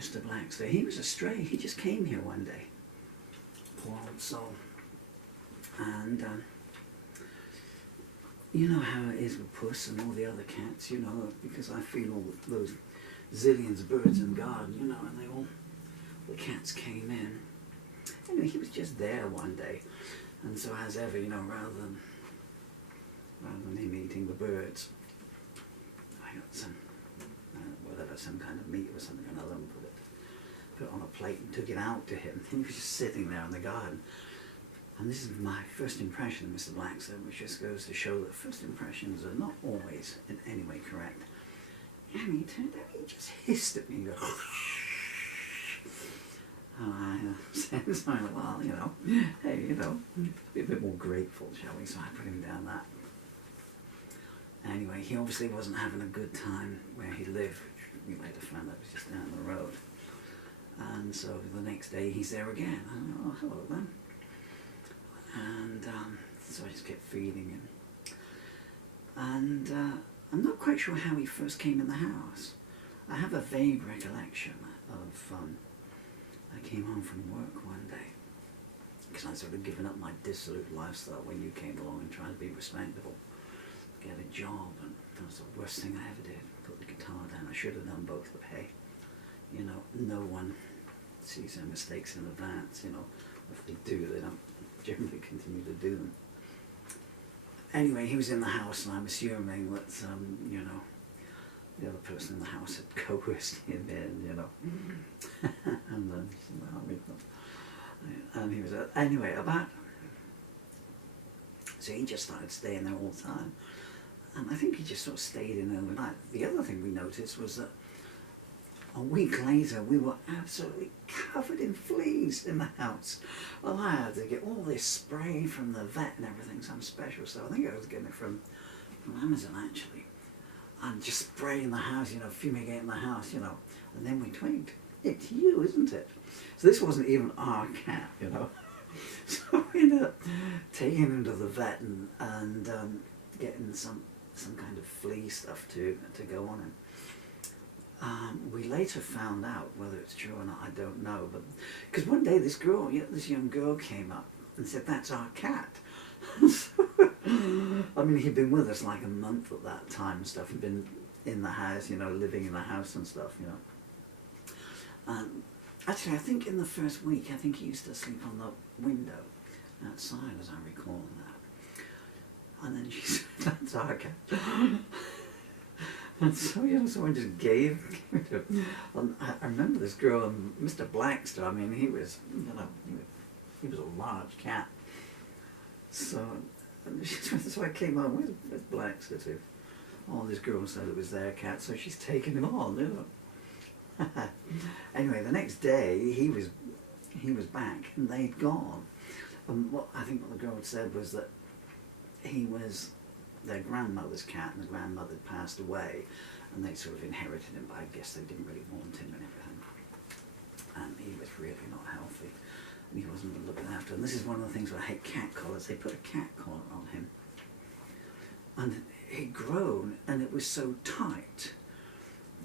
Mr. Blackster, he was a stray. He just came here one day. Poor old soul. And you know how it is with Puss and all the other cats, you know, because I feel all those zillions of birds in the garden, you know, and the cats came in. Anyway, he was just there one day, and so as ever, you know, rather than him eating the birds, I got some, whatever, some kind of meat or something or another, and put it on a plate and took it out to him. He was just sitting there in the garden. And this is my first impression of Mr. Blackster, which just goes to show that first impressions are not always in any way correct. And he turned out, he just hissed at me. And I said, well, you know, hey, you know, be a bit more grateful, shall we? So I put him down that. Anyway, he obviously wasn't having a good time where he lived, which we later found out was just down the road. And so the next day he's there again. I thought, oh, hello then. And so I just kept feeding him. And I'm not quite sure how he first came in the house. I have a vague recollection of I came home from work one day, because I'd sort of given up my dissolute lifestyle when you came along and tried to be respectable, get a job, and that was the worst thing I ever did. Put the guitar down. I should have done both, but hey, you know, no one sees their mistakes in advance, you know. If they do, they don't generally continue to do them. Anyway, he was in the house, and I'm assuming that, you know, the other person in the house had coerced him in, you know. And then, and he was, anyway, so he just started staying there all the time. And I think he just sort of stayed in overnight. The other thing we noticed was that a week later, we were absolutely covered in fleas in the house. Well, I had to get all this spray from the vet and everything, some special stuff. I think I was getting it from Amazon, actually. And just spraying the house, you know, fumigating the house, you know. And then we twigged, it's you, isn't it? So this wasn't even our cat, you know. So we ended up taking him to the vet and getting some kind of flea stuff to go on him. We later found out, whether it's true or not, I don't know, but because one day this young girl came up and said, that's our cat. I mean, he'd been with us like a month at that time and stuff. He'd been in the house, you know, living in the house and stuff, you know. Actually, I think in the first week, I think he used to sleep on the window outside, as I recall that. And then she said, that's our cat. And so, you know, someone just gave it to him. And I remember this girl, Mr. Blackster, I mean, he was, you know, he was a large cat. So I came home with Blackster too. Oh, this girl said it was their cat, so she's taken him on, you know. Anyway, the next day, he was back, and they'd gone. And I think what the girl said was that he was their grandmother's cat, and the grandmother had passed away, and they sort of inherited him, but I guess they didn't really want him and everything. And he was really not healthy, and he wasn't looking after. And this is one of the things where I hate cat collars. They put a cat collar on him, and he'd grown, and it was so tight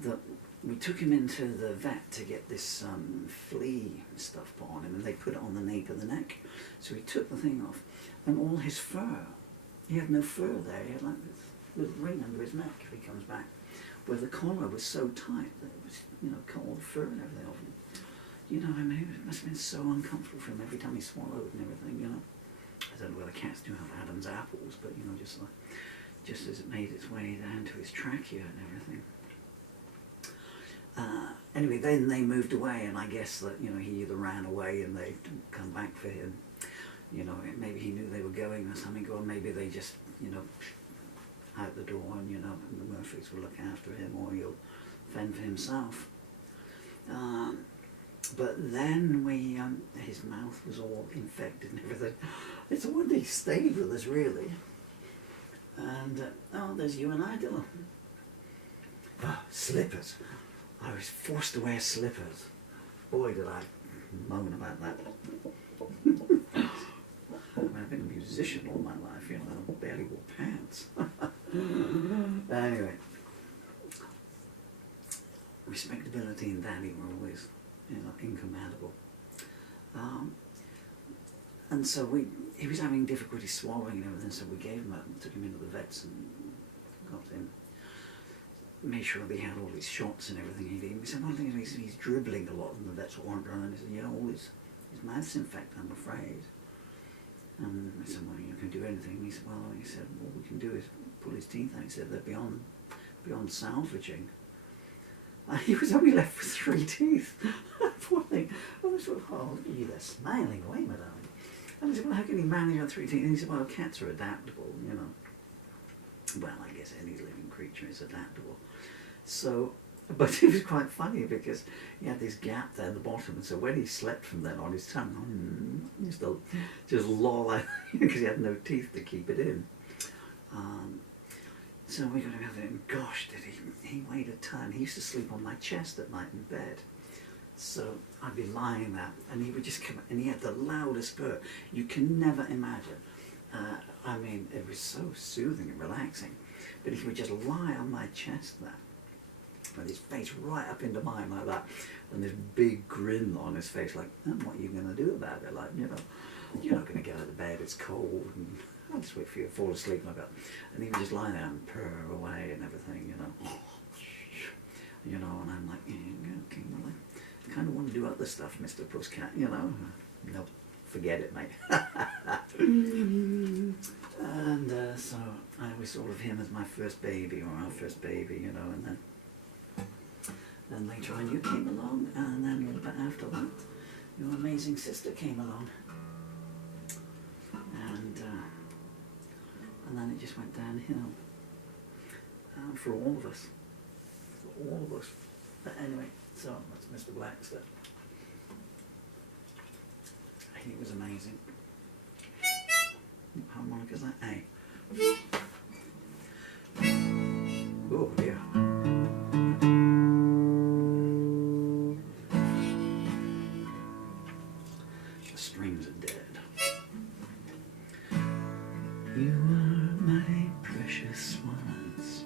that we took him into the vet to get this flea stuff put on him, and they put it on the nape of the neck. So he took the thing off, and all his fur, he had no fur there. He had like this little ring under his neck if he comes back, where the collar was so tight that it was, you know, cut all the fur and everything off him. You know, I mean, it must have been so uncomfortable for him every time he swallowed and everything, you know. I don't know whether cats do have Adam's apples, but, you know, just as it made its way down to his trachea and everything. Anyway, then they moved away, and I guess that, you know, he either ran away and they'd come back for him. You know, maybe he knew they were going or something, or maybe they just, you know, out the door, and, you know, and the Murphys will look after him, or he'll fend for himself. But then his mouth was all infected and everything. It's a wonder he stayed with us, really. And, oh, there's you and I, Dylan. Oh, slippers. I was forced to wear slippers. Boy, did I moan about that. I've been a musician all my life, you know, I barely wore pants. Anyway. respectability and daddy were always, you know, incompatible. And so he was having difficulty swallowing and everything, so we gave him took him into the vets and got him, made sure that he had all his shots and everything he'd eaten. We said, well, he's dribbling a lot, and the vets weren't around. He said, yeah, all his mouth's infected, I'm afraid. And I said, well, you can do anything. He said, well, what we can do is pull his teeth out. He said, they're beyond salvaging. And he was only left with 3 teeth. Poor thing. I was sort of, oh, look at you there, smiling away, my darling. And I said, well, how can he manage on 3 teeth? And he said, well, cats are adaptable, you know. Well, I guess any living creature is adaptable. So, but it was quite funny because he had this gap there at the bottom, and so when he slept from then on, his tongue used to just loll out because he had no teeth to keep it in. So we got together, and gosh, did he weighed a ton. He used to sleep on my chest at night in bed. So I'd be lying there, and he would just come, and he had the loudest purr you can never imagine. I mean, it was so soothing and relaxing. But he would just lie on my chest there, with his face right up into mine like that, and this big grin on his face, like, oh, what are you going to do about it? Like, you know, you're not going to get out of bed, it's cold, and I'll just wait for you to fall asleep like that. And he would just lie there and purr away and everything, you know. You know, and I'm like, yeah, okay, well, I kind of want to do other stuff, Mr. Pusscat, you know. Nope, forget it, mate. And so I always thought of him as my first baby, or our first baby, you know, and then later on you came along, and then a little bit after that, your amazing sister came along. And then it just went downhill for all of us. For all of us. But anyway, so that's Mr. Blackster. He was amazing. What harmonica is that? A. Oh dear. The strings are dead. You are my precious ones.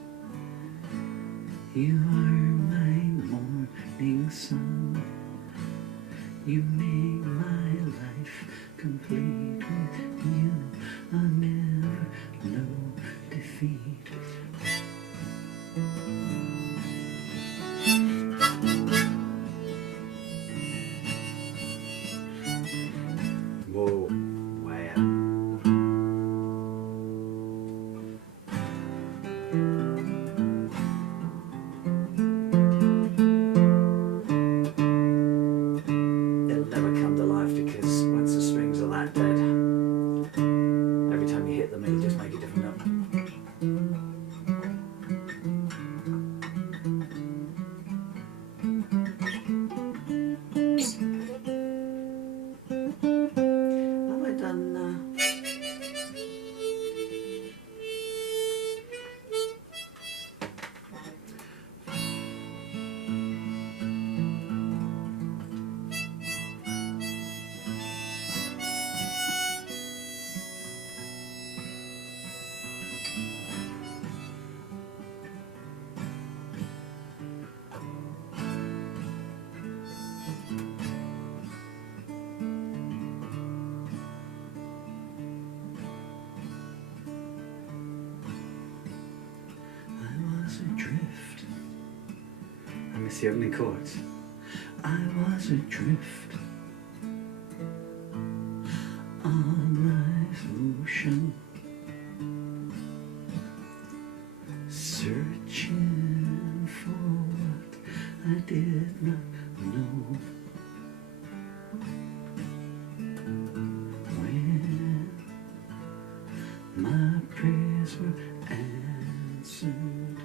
You are my morning sun. You make my life complete. With you I'll never know defeat. Whoa, wow. It'll never come to life because once the strings are that dead, every time you hit them it'll just make a different note. Have I done adrift. I miss the opening chords. I was adrift on life's ocean, searching for what I did not know. When my prayers were answered,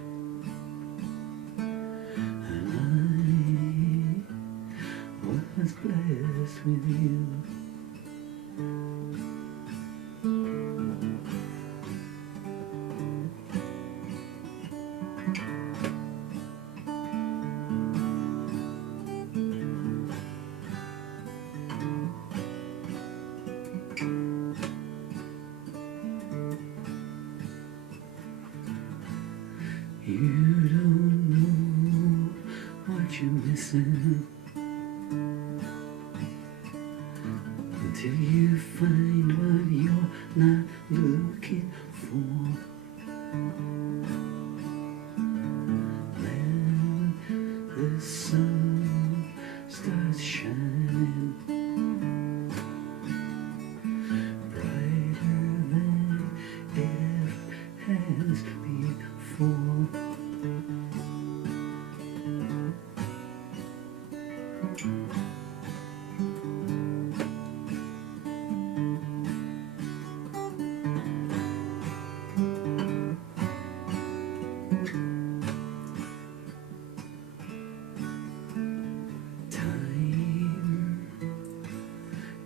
was blessed with you. You don't know what you're missing until you find what you're not looking for. Then the sun starts shining brighter than it has before.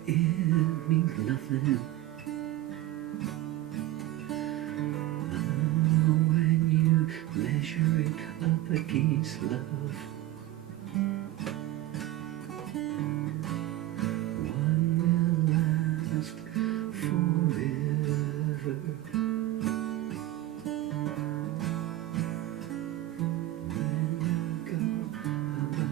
It means nothing when you measure it up against love. One will last forever. When I go above.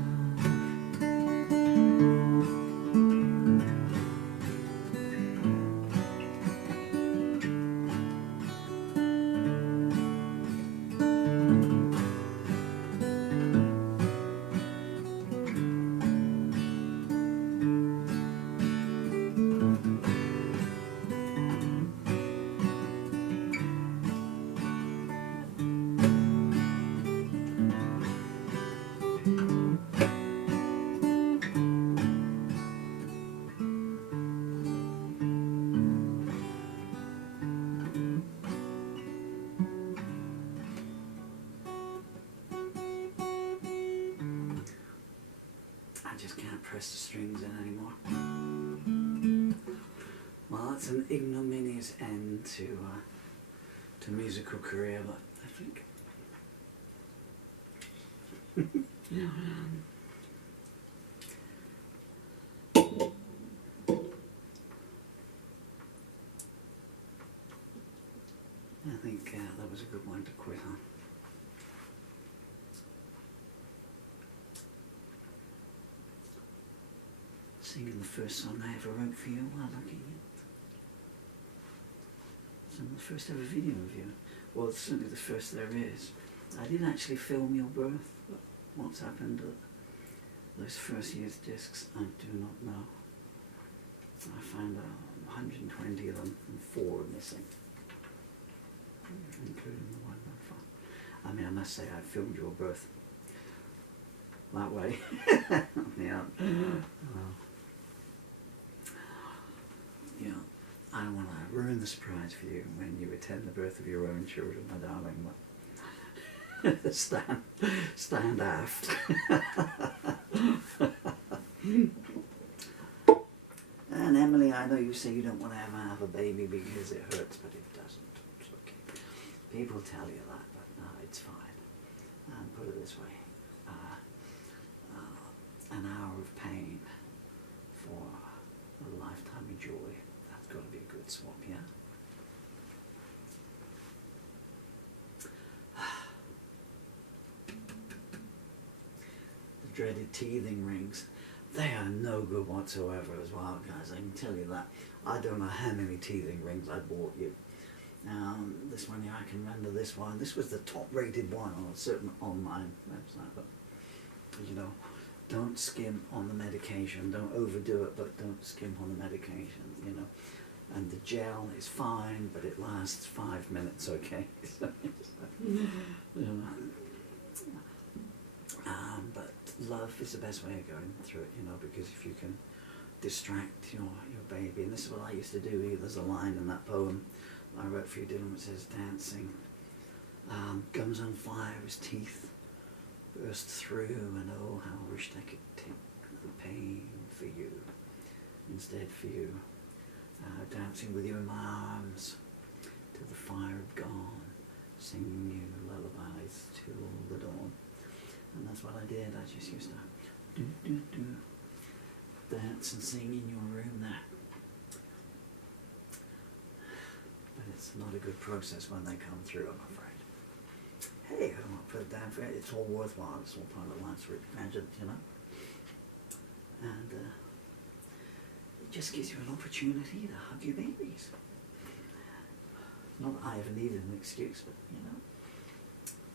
I just can't press the strings in anymore. Well, that's an ignominious end to musical career, but I think that was a good one to quit on. Singing the first song I ever wrote for you while looking at some of the first ever video of you. Well, it's certainly the first there is. I didn't actually film your birth, but what's happened to those first year's discs, I do not know. I found 120 of them and 4 are missing, including the one on front. I mean, I must say I filmed your birth that way. Yeah. You know, I don't want to ruin the surprise for you when you attend the birth of your own children, my darling, but stand aft. And Emily, I know you say you don't want to ever have a baby because it hurts, but it doesn't. It's okay. People tell you that, but no, it's fine. And put it this way, an hour of pain for a lifetime of joy. That's got to be a good swap, yeah? The dreaded teething rings. They are no good whatsoever as well, guys. I can tell you that. I don't know how many teething rings I bought you. This one here, I can remember this one. This was the top rated one on a certain online website, but you know, don't skim on the medication. Don't overdo it, but don't skim on the medication, you know. And the gel is fine, but it lasts 5 minutes, okay? But love is the best way of going through it, you know, because if you can distract your baby, and this is what I used to do. There's a line in that poem I wrote for you, Dylan, which says, dancing, gums on fire, his teeth burst through, and oh, how I wished I could take the pain for you, instead for you, dancing with you in my arms, till the fire had gone, singing you lullabies till the dawn. And that's what I did. I just used to dance and sing in your room there. But it's not a good process when they come through, I'm afraid. Hey, I don't want to put it down for it. It's all worthwhile. It's all part of life's rich pageant, you know. And it just gives you an opportunity to hug your babies. Not that I ever needed an excuse, but you know,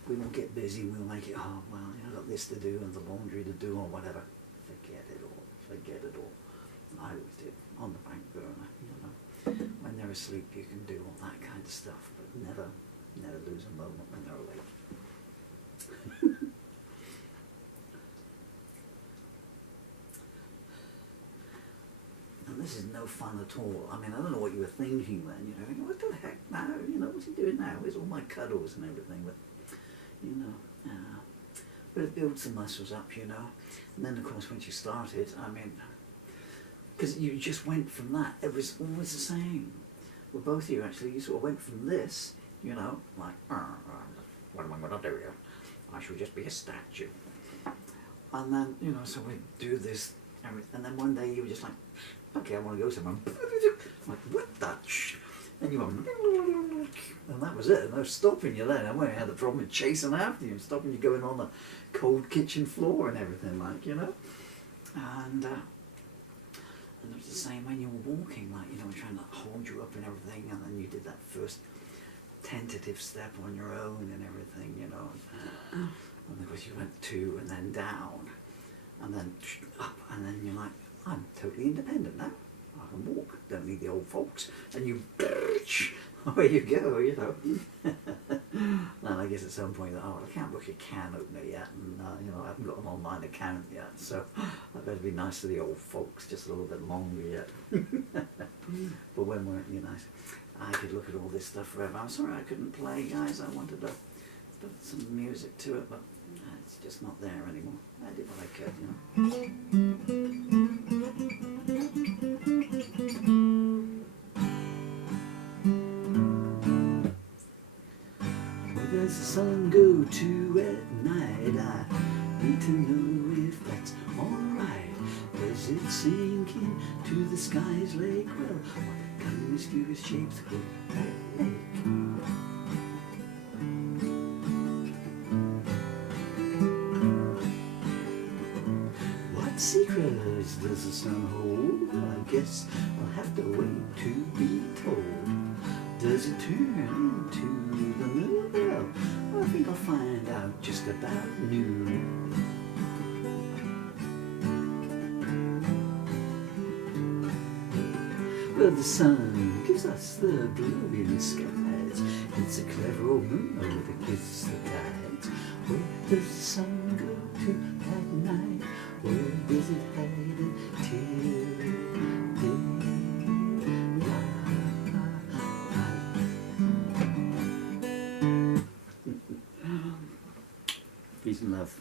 we will get busy. We'll make it. Oh well, you know, I've got this to do and the laundry to do or whatever. Forget it all. Forget it all. And I always did on the back burner. You know, when they're asleep, you can do all that kind of stuff, but never lose a moment when they're awake. And this is no fun at all. I mean, I don't know what you were thinking then, you know, what the heck now, you know, what's he doing now? Where's all my cuddles and everything? But, you know, but it builds the muscles up, you know. And then, of course, once you started, I mean, because you just went from that, it was always the same. Well, both of you actually, you sort of went from this, you know, like, what am I going to do here? I shall just be a statue. And then, you know, so we do this, and then one day you were just like, okay, I want to go somewhere. Like, what the sh? And you went, and that was it. And I was stopping you then. I went and had the problem of chasing after you and stopping you going on the cold kitchen floor and everything, like, you know. And it was the same when you were walking, like, you know, we're trying to hold you up and everything, and then you did that first tentative step on your own and everything, you know. And of course you went 2 and then down, and then up, and then you're like, I'm totally independent now. I can walk, don't need the old folks. And you, away you go, you know. And I guess at some point, oh, I can't book a can opener yet, and you know, I haven't got an online account yet, so I better be nice to the old folks just a little bit longer yet. But when weren't you nice? I could look at all this stuff forever. I'm sorry I couldn't play, guys. I wanted to put some music to it, but it's just not there anymore. I did what I could, you know. Where does the sun go to at night? I need to know if that's alright. Does it sink into the sky's lake? Well, what kind of mysterious shapes could that make? What secrets does the sun hold? Well, I guess I'll have to wait to be told. Does it turn into the moon? Well, I think I'll find out just about noon. Well, the sun gives us the glowing skies. It's a clever old moon that gives the tides. Where does the sun go to at night? Where does it hide until daylight? Peace and love.